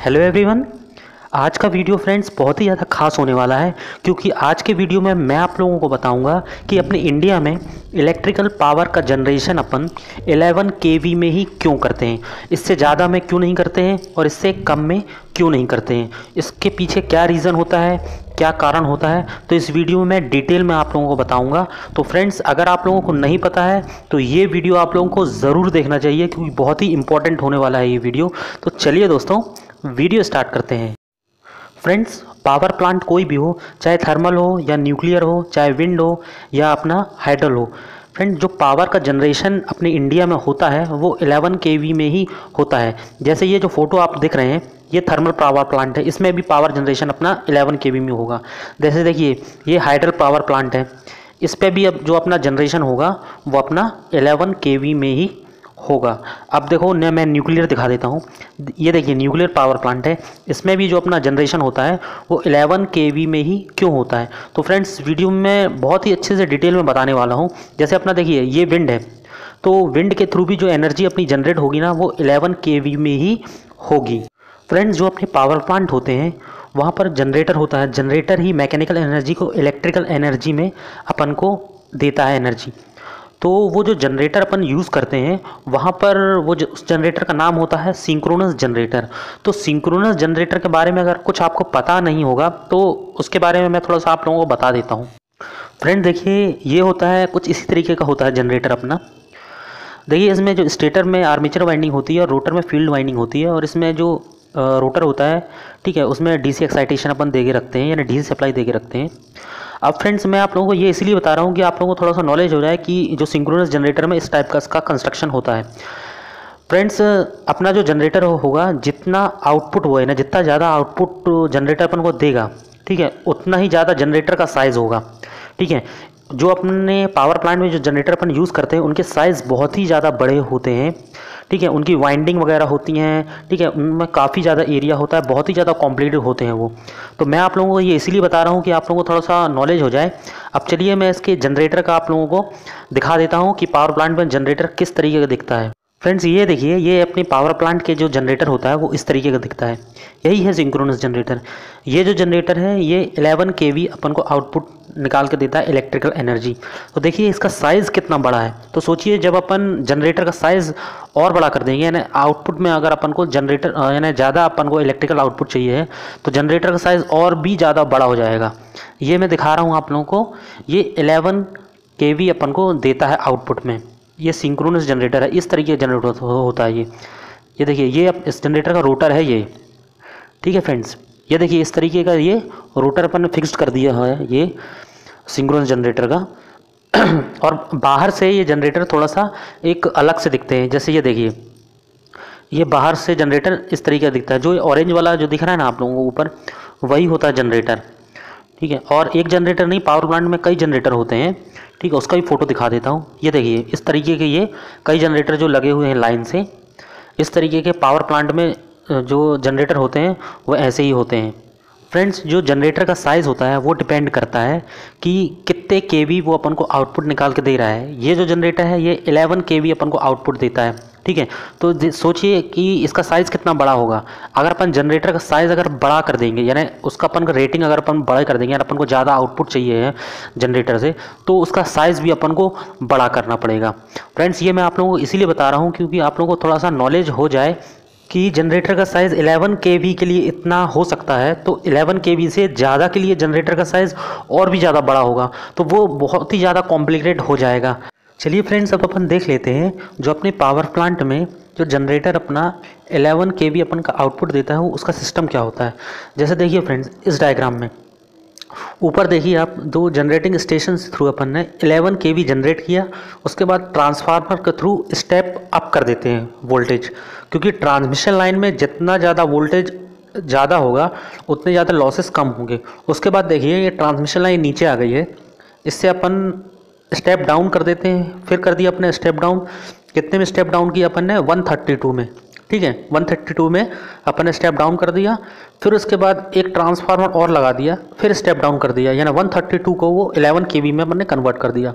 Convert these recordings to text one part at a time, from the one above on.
Hello everyone. आज का video friends बहुत ही ज़्यादा खास होने वाला है, क्योंकि आज के वीडियो में मैं आप लोगों को बताऊंगा कि अपने इंडिया में इलेक्ट्रिकल पावर का जनरेशन अपन 11 केवी में ही क्यों करते हैं, इससे ज़्यादा में क्यों नहीं करते हैं और इससे कम में क्यों नहीं करते हैं, इसके पीछे क्या रीज़न होता है, क्या कारण होता है। तो इस वीडियो में मैं डिटेल में आप लोगों को बताऊंगा। तो फ्रेंड्स, अगर आप लोगों को नहीं पता है तो ये वीडियो आप लोगों को ज़रूर देखना चाहिए, क्योंकि बहुत ही इंपॉर्टेंट होने वाला है ये वीडियो। तो चलिए दोस्तों, वीडियो स्टार्ट करते हैं। फ्रेंड्स, पावर प्लांट कोई भी हो, चाहे थर्मल हो या न्यूक्लियर हो, चाहे विंड हो या अपना हाइडल हो, फ्रेंड जो पावर का जनरेशन अपने इंडिया में होता है वो 11 केवी में ही होता है। जैसे ये जो फोटो आप देख रहे हैं, ये थर्मल पावर प्लांट है, इसमें भी पावर जनरेशन अपना 11 केवी में होगा। जैसे देखिए, ये हाइडल पावर प्लांट है, इस पर भी अब जो अपना जनरेशन होगा वो अपना 11 केवी में ही होगा। अब देखो न, मैं न्यूक्लियर दिखा देता हूँ। ये देखिए, न्यूक्लियर पावर प्लांट है, इसमें भी जो अपना जनरेशन होता है वो 11 केवी में ही क्यों होता है। तो फ्रेंड्स, वीडियो में बहुत ही अच्छे से डिटेल में बताने वाला हूँ। जैसे अपना देखिए, ये विंड है, तो विंड के थ्रू भी जो एनर्जी अपनी जनरेट होगी ना, वो 11 केवी में ही होगी। फ्रेंड्स, जो अपने पावर प्लांट होते हैं वहाँ पर जनरेटर होता है, जनरेटर ही मैकेनिकल एनर्जी को इलेक्ट्रिकल एनर्जी में अपन को देता है एनर्जी। तो वो जो जनरेटर अपन यूज़ करते हैं वहाँ पर वो उस जनरेटर का नाम होता है सिंक्रोनस जनरेटर। तो सिंक्रोनस जनरेटर के बारे में अगर कुछ आपको पता नहीं होगा तो उसके बारे में मैं थोड़ा सा आप लोगों को बता देता हूँ। फ्रेंड देखिए, ये होता है कुछ इसी तरीके का होता है जनरेटर अपना। देखिए, इसमें जो स्टेटर में आर्मेचर वाइंडिंग होती है और रोटर में फील्ड वाइंडिंग होती है, और इसमें जो रोटर होता है, ठीक है, उसमें डीसी एक्साइटेशन अपन दे के रखते हैं, यानी डीसी सप्लाई दे के रखते हैं। अब फ्रेंड्स, मैं आप लोगों को ये इसलिए बता रहा हूँ कि आप लोगों को थोड़ा सा नॉलेज हो जाए कि जो सिंक्रोनस जनरेटर में इस टाइप का इसका कंस्ट्रक्शन होता है। फ्रेंड्स, अपना जो जनरेटर होगा, जितना आउटपुट वो है ना, जितना ज़्यादा आउटपुट जनरेटर अपन को देगा, ठीक है, उतना ही ज़्यादा जनरेटर का साइज़ होगा। ठीक है, जो अपने पावर प्लांट में जो जनरेटर अपन यूज़ करते हैं उनके साइज़ बहुत ही ज़्यादा बड़े होते हैं। ठीक है, उनकी वाइंडिंग वगैरह होती हैं, ठीक है, उनमें काफ़ी ज़्यादा एरिया होता है, बहुत ही ज़्यादा कॉम्प्लिकेटेड होते हैं वो। तो मैं आप लोगों को ये इसीलिए बता रहा हूँ कि आप लोगों को थोड़ा सा नॉलेज हो जाए। अब चलिए, मैं इसके जनरेटर का आप लोगों को दिखा देता हूँ कि पावर प्लांट में जनरेटर किस तरीके का दिखता है। फ्रेंड्स, ये देखिए, ये अपने पावर प्लांट के जो जनरेटर होता है वो इस तरीके का दिखता है। यही है सिंक्रोनस जनरेटर। ये जो जनरेटर है ये 11 केवी अपन को आउटपुट निकाल के देता है इलेक्ट्रिकल एनर्जी। तो देखिए इसका साइज़ कितना बड़ा है। तो सोचिए, जब अपन जनरेटर का साइज़ और बड़ा कर देंगे, यानी आउटपुट में अगर अपन को जनरेटर यानी ज़्यादा अपन को इलेक्ट्रिकल आउटपुट चाहिए है, तो जनरेटर का साइज़ और भी ज़्यादा बड़ा हो जाएगा। ये मैं दिखा रहा हूँ आप लोगों को, ये 11 केवी अपन को देता है आउटपुट में। ये सिंक्रोनस जनरेटर है, इस तरीके का जनरेटर होता है ये देखिए, ये अब इस जनरेटर का रोटर है ये। ठीक है फ्रेंड्स, ये देखिए इस तरीके का ये रोटर अपन ने फिक्स्ड कर दिया है ये सिंक्रोनस जनरेटर का। और बाहर से ये जनरेटर थोड़ा सा एक अलग से दिखते हैं। जैसे ये देखिए, ये बाहर से जनरेटर इस तरीके का दिखता है। जो ऑरेंज वाला जो दिख रहा है ना आप लोगों को ऊपर, वही होता है जनरेटर। ठीक है, और एक जनरेटर नहीं, पावर प्लांट में कई जनरेटर होते हैं। ठीक है, उसका भी फ़ोटो दिखा देता हूँ। ये देखिए इस तरीके के ये कई जनरेटर जो लगे हुए हैं लाइन से, इस तरीके के पावर प्लांट में जो जनरेटर होते हैं वो ऐसे ही होते हैं। फ्रेंड्स, जो जनरेटर का साइज़ होता है वो डिपेंड करता है कि कितने केवी वो अपन को आउटपुट निकाल के दे रहा है। ये जो जनरेटर है ये 11 केवी अपन को आउटपुट देता है। ठीक है, तो सोचिए कि इसका साइज़ कितना बड़ा होगा। अगर अपन जनरेटर का साइज़ अगर बड़ा कर देंगे, यानी उसका अपन का रेटिंग अगर अपन बड़ा कर देंगे, यानी अपन को ज़्यादा आउटपुट चाहिए है जनरेटर से, तो उसका साइज़ भी अपन को बड़ा करना पड़ेगा। फ्रेंड्स, ये मैं आप लोगों को इसीलिए बता रहा हूँ क्योंकि आप लोगों को थोड़ा सा नॉलेज हो जाए कि जनरेटर का साइज़ 11 केवी के लिए इतना हो सकता है, तो 11 केवी से ज़्यादा के लिए जनरेटर का साइज़ और भी ज़्यादा बड़ा होगा, तो वो बहुत ही ज़्यादा कॉम्प्लिकेटेड हो जाएगा। चलिए फ्रेंड्स, अब अपन देख लेते हैं जो अपने पावर प्लांट में जो जनरेटर अपना 11 केवी अपन का आउटपुट देता है वो उसका सिस्टम क्या होता है। जैसे देखिए फ्रेंड्स, इस डायग्राम में ऊपर देखिए आप, दो जनरेटिंग स्टेशन के थ्रू अपन ने 11 केवी जनरेट किया, उसके बाद ट्रांसफार्मर के थ्रू स्टेप अप कर देते हैं वोल्टेज, क्योंकि ट्रांसमिशन लाइन में जितना ज़्यादा वोल्टेज ज़्यादा होगा उतने ज़्यादा लॉसेस कम होंगे। उसके बाद देखिए ये ट्रांसमिशन लाइन नीचे आ गई है, इससे अपन स्टेप डाउन कर देते हैं। फिर कर दिया अपने स्टेप डाउन, कितने में स्टेप डाउन किया अपन ने, 132 में। ठीक है, 132 में अपन ने स्टेप डाउन कर दिया। फिर उसके बाद एक ट्रांसफार्मर और लगा दिया, फिर स्टेप डाउन कर दिया, यानी 132 को वो 11 केवी में अपन ने कन्वर्ट कर दिया।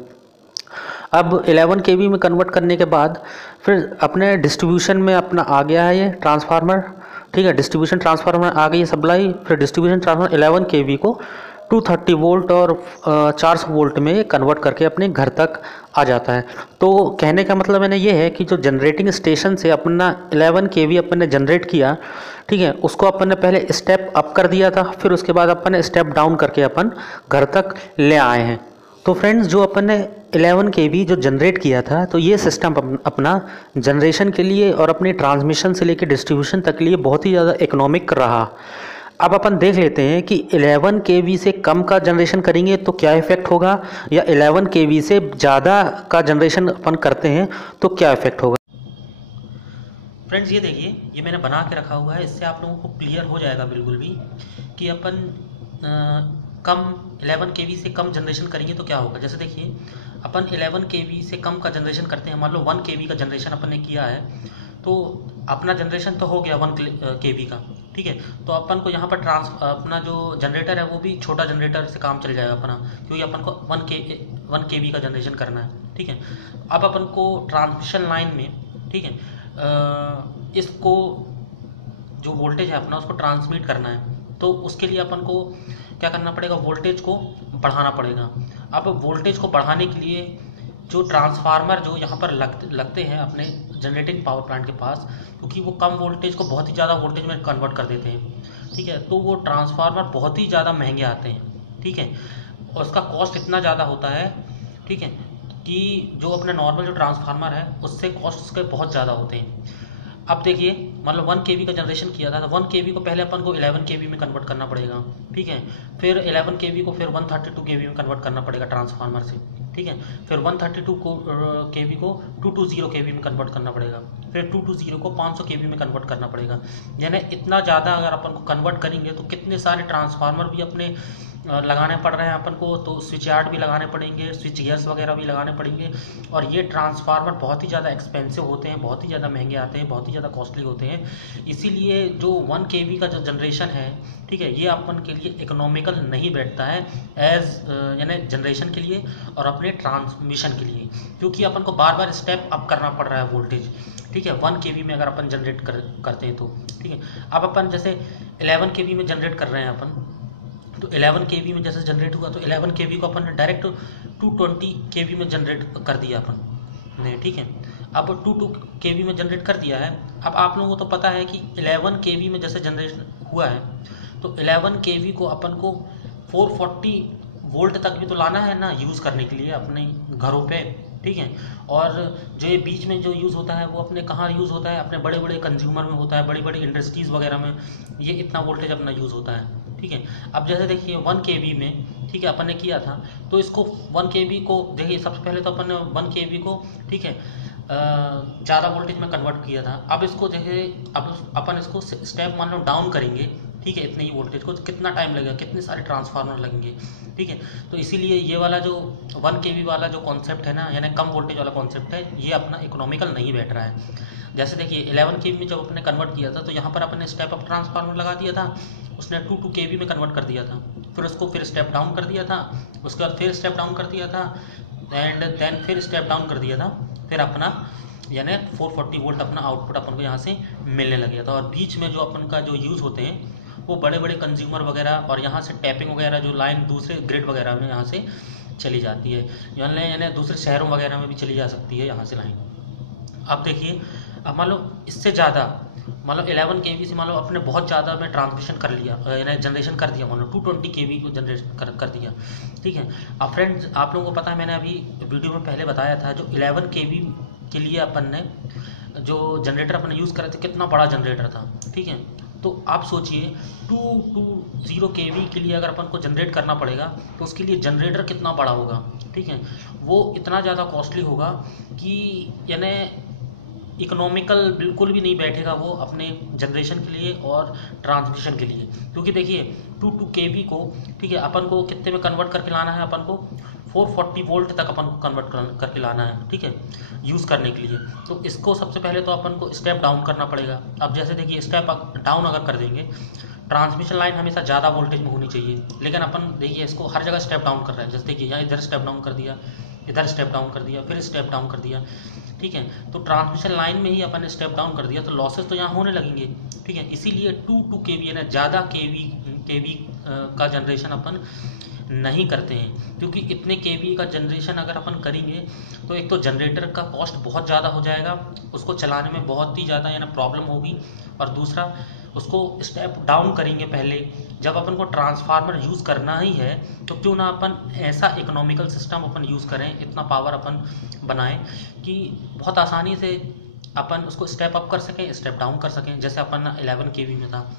अब 11 केवी में कन्वर्ट करने के बाद फिर अपने डिस्ट्रीब्यूशन में अपना आ गया है ये ट्रांसफार्मर। ठीक है, डिस्ट्रीब्यूशन ट्रांसफार्मर आ गई है सप्लाई, फिर डिस्ट्रीब्यूशन ट्रांसफार्मर 11 kV को 230 वोल्ट और 400 वोल्ट में कन्वर्ट करके अपने घर तक आ जाता है। तो कहने का मतलब मैंने ये है कि जो जनरेटिंग स्टेशन से अपना 11 kV अपन ने जनरेट किया, ठीक है, उसको अपन ने पहले स्टेप अप कर दिया था, फिर उसके बाद अपन ने स्टेप डाउन करके अपन घर तक ले आए हैं। तो फ्रेंड्स, जो अपन ने 11 kV जो जनरेट किया था, तो ये सिस्टम अपना जनरेशन के लिए और अपने ट्रांसमिशन से लेकर डिस्ट्रीब्यूशन तक के लिए बहुत ही ज़्यादा इकोनॉमिक रहा। अब अपन देख लेते हैं कि 11 kV से कम का जनरेशन करेंगे तो क्या इफ़ेक्ट होगा, या 11 kV से ज़्यादा का जनरेशन अपन करते हैं तो क्या इफ़ेक्ट होगा। फ्रेंड्स, ये देखिए, ये मैंने बना के रखा हुआ है, इससे आप लोगों को क्लियर हो जाएगा बिल्कुल भी कि अपन कम 11 kV से कम जनरेशन करेंगे तो क्या होगा। जैसे देखिए, अपन 11 kV से कम का जनरेशन करते हैं, मान लो 1 kV का जनरेशन अपन ने किया है, तो अपना जनरेशन तो हो गया 1 kV का, ठीक है। तो अपन को यहाँ पर अपना जो जनरेटर है वो भी छोटा जनरेटर से काम चल जाएगा अपना, क्योंकि अपन को 1 kV का जनरेशन करना है, ठीक है। अब अपन को ट्रांसमिशन लाइन में, ठीक है, इसको जो वोल्टेज है अपना उसको ट्रांसमिट करना है, तो उसके लिए अपन को क्या करना पड़ेगा, वोल्टेज को बढ़ाना पड़ेगा। अब वोल्टेज को बढ़ाने के लिए जो ट्रांसफार्मर जो यहाँ पर लगते हैं अपने जनरेटिंग पावर प्लांट के पास, क्योंकि वो कम वोल्टेज को बहुत ही ज़्यादा वोल्टेज में कन्वर्ट कर देते हैं, ठीक है, तो वो ट्रांसफार्मर बहुत ही ज़्यादा महंगे आते हैं, ठीक है, और उसका कॉस्ट इतना ज़्यादा होता है, ठीक है, कि जो अपने नॉर्मल जो ट्रांसफार्मर है उससे कॉस्ट उसके बहुत ज़्यादा होते हैं। अब देखिए, मान लो 1 kV का जनरेशन किया था, तो 1 kV को पहले अपन को 11 kV में कन्वर्ट करना पड़ेगा, ठीक है, फिर 11 kV को फिर 132 kV में कन्वर्ट करना पड़ेगा ट्रांसफार्मर से, ठीक है, फिर 132 kV को 220 kV में कन्वर्ट करना पड़ेगा, फिर 220 को 500 kV में कन्वर्ट करना पड़ेगा। यानी इतना ज़्यादा अगर अपन को कन्वर्ट करेंगे तो कितने सारे ट्रांसफार्मर भी अपने लगाने पड़ रहे हैं अपन को, तो स्विच यार्ड भी लगाने पड़ेंगे, स्विच गियर्स वगैरह भी लगाने पड़ेंगे, और ये ट्रांसफार्मर बहुत ही ज़्यादा एक्सपेंसिव होते हैं, बहुत ही ज़्यादा महंगे आते हैं, बहुत ही ज़्यादा कॉस्टली होते हैं। इसीलिए जो 1 kV का जो जनरेशन है, ठीक है, ये अपन के लिए इकोनॉमिकल नहीं बैठता है यानी जनरेशन के लिए और अपने ट्रांसमिशन के लिए, क्योंकि अपन को बार बार स्टेप अप करना पड़ रहा है वोल्टेज, ठीक है, 1 kV में अगर अपन जनरेट करते हैं तो, ठीक है। अब अपन जैसे 11 kV में जनरेट कर रहे हैं अपन, तो 11 kV में जैसे जनरेट हुआ तो 11 kV को अपन ने डायरेक्ट 220 kV में जनरेट कर दिया अपन ने, ठीक है। अब 22 kV में जनरेट कर दिया है। अब आप लोगों को तो पता है कि 11 kV में जैसे जनरेट हुआ है, तो 11 kV को अपन को 440 वोल्ट तक भी तो लाना है ना यूज़ करने के लिए अपने घरों पे, ठीक है। और जो ये बीच में जो यूज़ होता है वो अपने कहाँ यूज़ होता है, अपने बड़े बड़े कंज्यूमर में होता है, बड़ी बड़ी इंडस्ट्रीज़ वगैरह में ये इतना वोल्टेज अपना यूज़ होता है, ठीक है। अब जैसे देखिए 1 kV में, ठीक है, अपन ने किया था, तो इसको 1 kV को देखिए, सबसे पहले तो अपन ने 1 kV को, ठीक है, ज़्यादा वोल्टेज में कन्वर्ट किया था। अब इसको देखिए, अब अपन इसको स्टेप मान लो डाउन करेंगे, ठीक है, इतने ही वोल्टेज को, कितना टाइम लगेगा, कितने सारे ट्रांसफार्मर लगेंगे, ठीक है। तो इसीलिए ये वाला जो 1 kV वाला जो कॉन्सेप्ट है ना, यानी कम वोल्टेज वाला कॉन्सेप्ट है, ये अपना इकोनॉमिकल नहीं बैठ रहा है। जैसे देखिए 11 kV में जब अपने कन्वर्ट किया था, तो यहाँ पर अपने स्टेप अप ट्रांसफार्मर लगा दिया था, उसने 2 kV में कन्वर्ट कर दिया था, फिर उसको फिर स्टेप डाउन कर दिया था, उसके बाद फिर स्टेप डाउन कर दिया था, एंड देन फिर स्टेप डाउन कर दिया था, फिर अपना यानी 440 वोल्ट अपना आउटपुट अपन को यहाँ से मिलने लग गया था। और बीच में जो अपन का जो यूज़ होते हैं वो बड़े बड़े कंज्यूमर वगैरह, और यहाँ से टैपिंग वगैरह जो लाइन दूसरे ग्रिड वगैरह में यहाँ से चली जाती है, यानी दूसरे शहरों वगैरह में भी चली जा सकती है यहाँ से लाइन। अब देखिए, अब मान लो इससे ज़्यादा, मान लो 11 kV से मान लो अपने बहुत ज़्यादा में ट्रांसमिशन कर लिया, यानी जनरेशन कर दिया, मान लो 220 kV को जनरेट कर दिया, ठीक है। अब फ्रेंड्स, आप लोगों को पता है, मैंने अभी वीडियो में पहले बताया था, जो 11 kV के लिए अपन ने जो जनरेटर अपन यूज़ करे थे, कितना बड़ा जनरेटर था, ठीक है। तो आप सोचिए 220 kV के लिए अगर अपन को जनरेट करना पड़ेगा तो उसके लिए जनरेटर कितना बड़ा होगा, ठीक है। वो इतना ज़्यादा कॉस्टली होगा कि यानी इकोनॉमिकल बिल्कुल भी नहीं बैठेगा वो अपने जनरेशन के लिए और ट्रांसमिशन के लिए, क्योंकि देखिए 2 kV को, ठीक है, अपन को कितने में कन्वर्ट करके लाना है, अपन को 440 वोल्ट तक अपन को कन्वर्ट करके लाना है, ठीक है, यूज़ करने के लिए। तो इसको सबसे पहले तो अपन को स्टेप डाउन करना पड़ेगा। अब जैसे देखिए, स्टेप डाउन अगर कर देंगे, ट्रांसमिशन लाइन हमेशा ज़्यादा वोल्टेज में होनी चाहिए, लेकिन अपन देखिए इसको हर जगह स्टेप डाउन कर रहे हैं। जैसे देखिए यहाँ इधर स्टेप डाउन कर दिया, इधर स्टेप डाउन कर दिया, फिर स्टेप डाउन कर दिया, ठीक ठीक है। तो ट्रांसमिशन लाइन में ही अपन ने स्टेप डाउन कर दिया तो लॉसेस तो यहाँ होने लगेंगे, ठीक है। इसीलिए 2 kV यानी ज़्यादा केवी का जनरेशन अपन नहीं करते हैं, क्योंकि इतने केवी का जनरेशन अगर अपन करेंगे तो एक तो जनरेटर का कॉस्ट बहुत ज़्यादा हो जाएगा, उसको चलाने में बहुत ही ज़्यादा यानी प्रॉब्लम होगी, और दूसरा उसको स्टेप डाउन करेंगे पहले। जब अपन को ट्रांसफार्मर यूज़ करना ही है तो क्यों ना अपन ऐसा इकोनॉमिकल सिस्टम अपन यूज़ करें, इतना पावर अपन बनाएं कि बहुत आसानी से अपन उसको स्टेप अप कर सकें, स्टेप डाउन कर सकें, जैसे अपन 11 kV में था।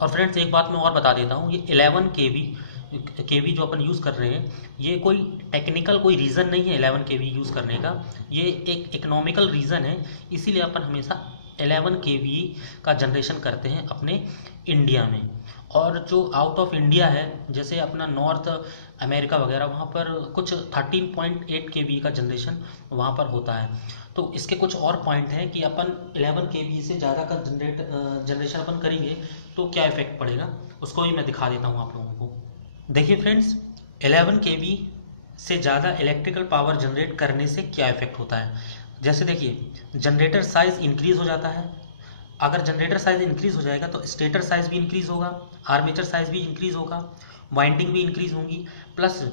और फ्रेंड्स एक बात मैं और बता देता हूँ, ये 11 kV जो अपन यूज़ कर रहे हैं ये कोई टेक्निकल कोई रीज़न नहीं है 11 kV यूज़ करने का, ये एक इकोनॉमिकल रीज़न है। इसीलिए अपन हमेशा 11 kV का जनरेशन करते हैं अपने इंडिया में। और जो आउट ऑफ इंडिया है जैसे अपना नॉर्थ अमेरिका वगैरह, वहाँ पर कुछ 13.8 kV का जनरेशन वहाँ पर होता है। तो इसके कुछ और पॉइंट हैं कि अपन 11 kV से ज़्यादा का जनरेशन अपन करेंगे तो क्या इफेक्ट पड़ेगा, उसको भी मैं दिखा देता हूँ आप लोगों को। देखिए फ्रेंड्स, 11 kV से ज़्यादा इलेक्ट्रिकल पावर जनरेट करने से क्या इफेक्ट होता है। जैसे देखिए जनरेटर साइज़ इंक्रीज़ हो जाता है, अगर जनरेटर साइज़ इंक्रीज़ हो जाएगा तो स्टेटर साइज़ भी इंक्रीज़ होगा, आर्मेचर साइज़ भी इंक्रीज़ होगा, वाइंडिंग भी इंक्रीज़ होंगी, प्लस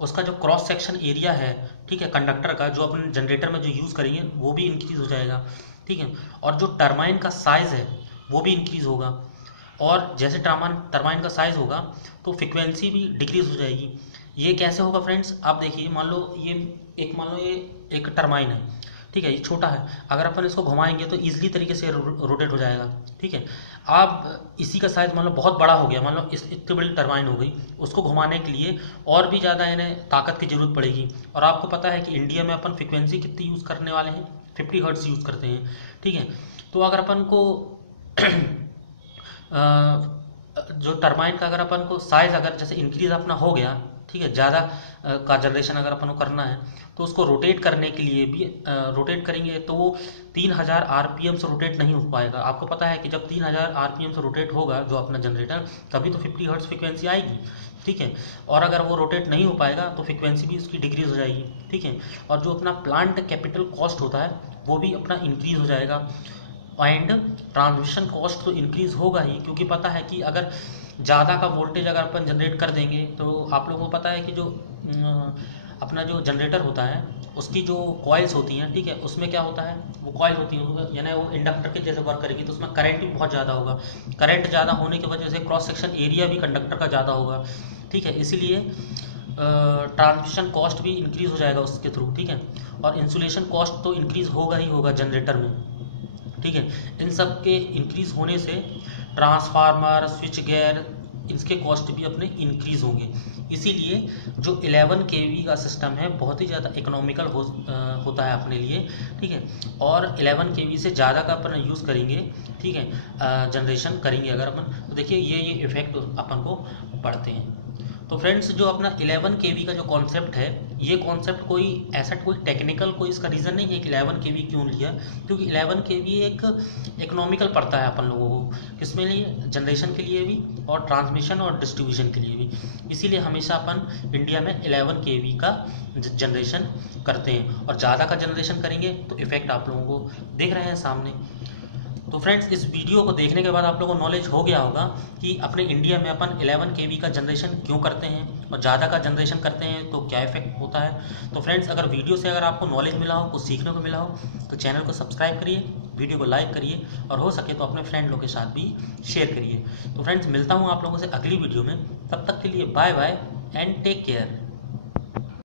उसका जो क्रॉस सेक्शन एरिया है, ठीक है, कंडक्टर का जो अपन जनरेटर में जो यूज़ करेंगे वो भी इंक्रीज़ हो जाएगा, ठीक है। और जो टरबाइन का साइज़ है वो भी इंक्रीज़ होगा, और जैसे टरबाइन का साइज़ होगा तो फ्रिक्वेंसी भी डिक्रीज़ हो जाएगी। ये कैसे होगा फ्रेंड्स, आप देखिए, मान लो ये एक टरबाइन है, ठीक है, ये छोटा है, अगर अपन इसको घुमाएंगे तो ईजिली तरीके से रोटेट हो जाएगा, ठीक है। आप इसी का साइज़ मान लो बहुत बड़ा हो गया, मान लो इतनी बड़ी टरबाइन हो गई, उसको घुमाने के लिए और भी ज़्यादा इन्हें ताकत की ज़रूरत पड़ेगी। और आपको पता है कि इंडिया में अपन फ्रिक्वेंसी कितनी यूज़ करने वाले हैं, 50 हर्ट्ज़ यूज़ करते हैं, ठीक है। तो अगर अपन को जो टरबाइन का अगर अपन को साइज़ अगर जैसे इंक्रीज़ अपना हो गया, ठीक है, ज़्यादा का जनरेशन अगर अपन को करना है तो उसको रोटेट करने के लिए भी रोटेट करेंगे तो वो 3000 RPM से रोटेट नहीं हो पाएगा। आपको पता है कि जब 3000 RPM से रोटेट होगा जो अपना जनरेटर, तभी तो 50 हर्ट्ज़ फ्रिक्वेंसी आएगी, ठीक है। और अगर वो रोटेट नहीं हो पाएगा तो फ्रिक्वेंसी भी उसकी डिक्रीज़ हो जाएगी, ठीक है। और जो अपना प्लांट कैपिटल कॉस्ट होता है वो भी अपना इंक्रीज़ हो जाएगा, एंड ट्रांसमिशन कॉस्ट तो इंक्रीज़ होगा ही, क्योंकि पता है कि अगर ज़्यादा का वोल्टेज अगर अपन जनरेट कर देंगे तो आप लोगों को पता है कि जो अपना जो जनरेटर होता है उसकी जो कॉइल्स होती हैं, ठीक है, उसमें क्या होता है, वो कॉइल होती हैं यानी वो इंडक्टर के जैसे वर्क करेगी, तो उसमें करंट भी बहुत ज़्यादा होगा। करंट ज़्यादा होने की वजह से क्रॉस सेक्शन एरिया भी कंडक्टर का ज़्यादा होगा, ठीक है। इसीलिए ट्रांसमिशन कॉस्ट भी इंक्रीज़ हो जाएगा उसके थ्रू, ठीक है। और इंसुलेशन कॉस्ट तो इंक्रीज़ होगा ही होगा जनरेटर में, ठीक है। इन सब के इंक्रीज़ होने से ट्रांसफार्मर, स्विच गियर, इसके कॉस्ट भी अपने इंक्रीज़ होंगे। इसीलिए जो 11 kV का सिस्टम है बहुत ही ज़्यादा इकोनॉमिकल होता है अपने लिए, ठीक है। और 11 kV से ज़्यादा का अपन यूज़ करेंगे, ठीक है, जनरेशन करेंगे अगर अपन, तो देखिए ये इफ़ेक्ट अपन को पड़ते हैं। तो फ्रेंड्स जो अपना 11 kV का जो कॉन्सेप्ट है, ये कॉन्सेप्ट कोई ऐसा कोई टेक्निकल कोई इसका रीज़न नहीं है कि 11 kV क्यों लिया, क्योंकि 11 kV एक इकोनॉमिकल पड़ता है अपन लोगों को, किसमें लिए, जनरेशन के लिए भी और ट्रांसमिशन और डिस्ट्रीब्यूशन के लिए भी। इसीलिए हमेशा अपन इंडिया में 11 kV का जनरेशन करते हैं, और ज़्यादा का जनरेशन करेंगे तो इफ़ेक्ट आप लोगों को देख रहे हैं सामने। तो फ्रेंड्स इस वीडियो को देखने के बाद आप लोगों को नॉलेज हो गया होगा कि अपने इंडिया में अपन 11 kV का जनरेशन क्यों करते हैं और ज़्यादा का जनरेशन करते हैं तो क्या इफेक्ट होता है। तो फ्रेंड्स अगर वीडियो से अगर आपको नॉलेज मिला हो, कुछ सीखने को मिला हो, तो चैनल को सब्सक्राइब करिए, वीडियो को लाइक करिए, और हो सके तो अपने फ्रेंड लोग के साथ भी शेयर करिए। तो फ्रेंड्स मिलता हूँ आप लोगों से अगली वीडियो में, तब तक के लिए bye bye and take care.